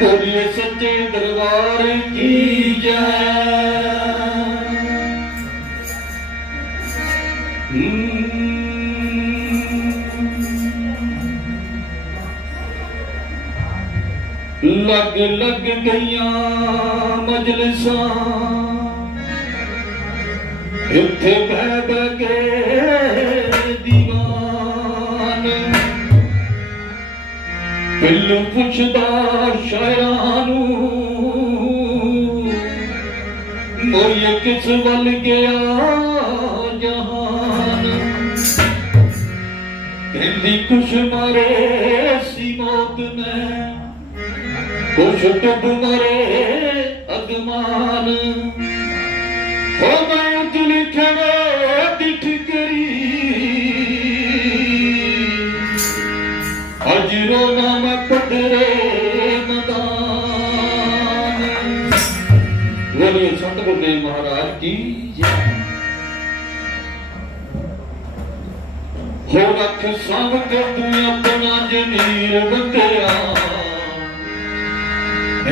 ਬੋਲੇ ਸੱਚੇ ਦਰਬਾਰ ਕੀ ਜੈ ਲੱਗ ਲੱਗ ਗਈਆਂ ਮਜਲਸਾਂ। ਇੱਥੇ ਬਹਿ ਬਹਿ ਕੇ ਬਿੱਲ ਪੁੱਛਦਾ ਸ਼ਾਇਰਾਂ ਨੂੰ। ਮੋਰੀਏ ਕਿਸ ਵੱਲ ਗਿਆ ਜਹਾਨ। ਕਹਿੰਦੀ, ਕੁਛ ਮਰੇ ਸੀ ਮੌਤ ਮੈਂ। ਕੁਛ ਟੁੱਟ ਮਰੇ ਅਗਮਾਨ। ਹੋ ਰੱਖ ਸਭ ਕੋ ਤੂੰ ਆਪਣਾ ਜਨੀਰ ਬੰਦਿਆ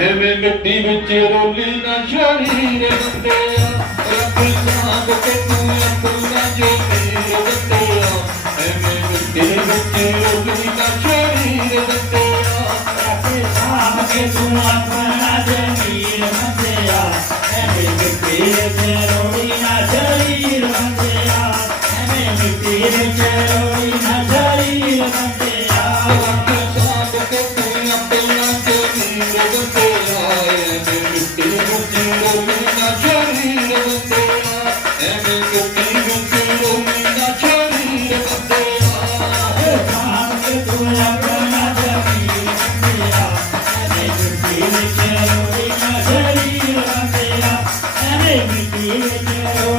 ਐਵੇਂ ਗੱਡੀ ਵਿੱਚ ਰੋਲੀ ਨਾ ਸ਼ਰੀਰ ਬੰਦਿਆ ਰੱਖ ਸਭ ਕੋ ਤੂੰ ਆਪਣਾ ਜਨੀਰ ਬੰਦਿਆ ਐਵੇਂ ਗੱਡੀ ਵਿੱਚ ਰੋਲੀ ਨਾ ਸ਼ਰੀਰ ਬੰਦਿਆ ਰੱਖ ਸਭ ਕੋ ਤੂੰ ਆਪਣਾ ਜਨੀਰ ਬੰਦਿਆ ਐਵੇਂ ਗੱਡੀ ਵਿੱਚ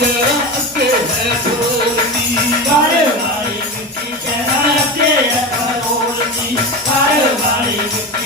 Thank you.